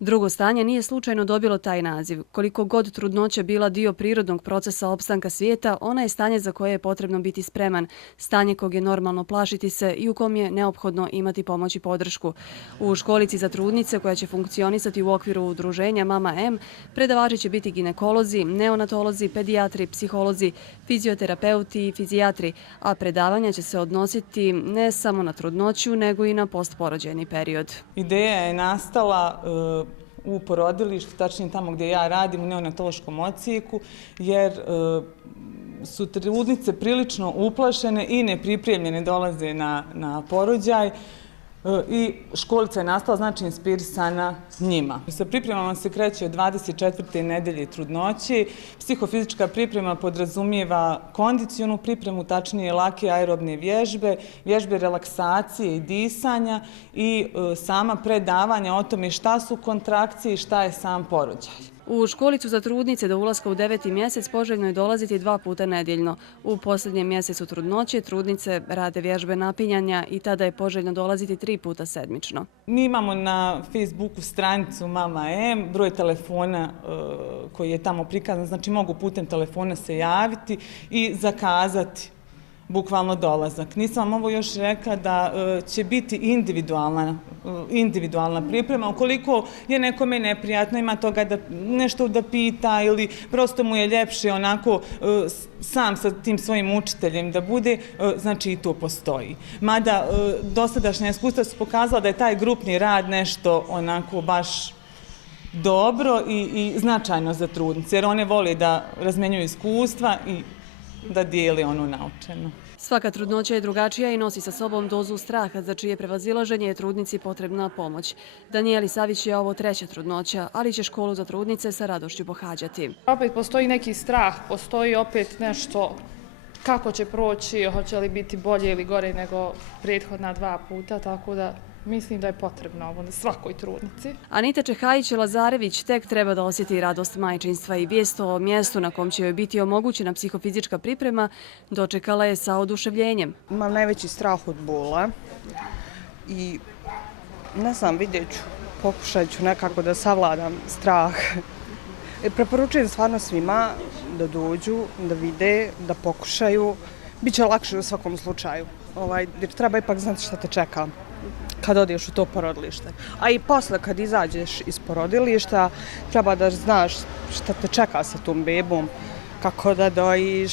Drugo stanje nije slučajno dobilo taj naziv. Koliko god trudnoća bila dio prirodnog procesa opstanka svijeta, ona je stanje za koje je potrebno biti spreman, stanje kog je normalno plašiti se i u kom je neophodno imati pomoć i podršku. U školici za trudnice, koja će funkcionisati u okviru udruženja Mama M, predavači će biti ginekolozi, neonatolozi, pedijatri, psiholozi, fizioterapeuti i fizijatri, a predavanja će se odnositi ne samo na trudnoću, nego i na postporođajni period. Ideja je nastala u porodilištu, tačnije tamo gdje ja radim, u neonatološkom odsjeku, jer su trudnice prilično uplašene i nepripremljene dolaze na porođaj i školica je nastala, znači inspirisana njima. Sa pripremama se kreće od 24. nedelje trudnoće. Psihofizička priprema podrazumijeva kondicionu pripremu, tačnije lake aerobne vježbe, vježbe relaksacije i disanja i sama predavanja o tome šta su kontrakcije i šta je sam porođaj. U školicu za trudnice do ulaska u 9. mjesec poželjno je dolaziti 2 puta nedeljno. U posljednjem mjesecu trudnoće trudnice rade vježbe napinjanja i tada je poželjno dolaziti 3 puta sedmično. Mi imamo na Facebooku stranicu Mama M, broj telefona koji je tamo prikazan, znači mogu putem telefona se javiti i zakazati bukvalno dolazak. Nisam vam ovo još rekla da će biti individualna priprema. Ukoliko je nekome neprijatno, ima toga da nešto da pita ili prosto mu je ljepše onako sam sa tim svojim učiteljem da bude, znači i to postoji. Mada dosadašnja iskustva su pokazala da je taj grupni rad nešto onako baš dobro i značajno za trudnice, jer one vole da razmenjuju iskustva i da dijeli ono naučeno. Svaka trudnoća je drugačija i nosi sa sobom dozu straha, za čije prevazilaženje je trudnici potrebna pomoć. Danijeli Savić je ovo 3. trudnoća, ali će školu za trudnice sa radošću pohađati. Opet postoji neki strah, postoji opet nešto kako će proći, hoće li biti bolje ili gore nego prethodna 2 puta, tako da mislim da je potrebno ovo na svakoj trudnici. Anita Čehajić-Lazarević tek treba da osjeti radost majčinstva i vijest o mjestu na kom će joj biti omogućena psihofizička priprema dočekala je sa oduševljenjem. Imam najveći strah od bola i ne znam, vidjet ću, pokušat ću nekako da savladam strah. Preporučujem stvarno svima da dođu, da vide, da pokušaju. Biće lakše u svakom slučaju, jer treba ipak znati šta te čeka kad odeš u to porodilište. A i posle kad izađeš iz porodilišta treba da znaš šta te čeka sa tom bebom, kako da dojiš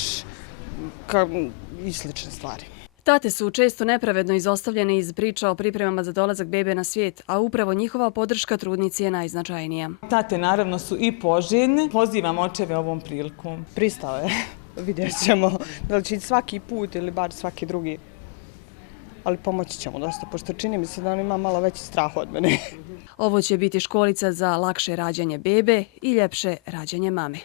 i slične stvari. Tate su često nepravedno izostavljene iz priča o pripremama za dolazak bebe na svijet, a upravo njihova podrška trudnici je najznačajnija. Tate naravno su i poželjne. Pozivam očeve ovom prilikom. Pristao je. Vidjet ćemo da li će svaki put ili bar svaki drugi. Ali pomoći ćemo dosta, pošto čini mi se da on ima malo veći strah od mene. Ovo će biti školica za lakše rađanje bebe i ljepše rađanje mame.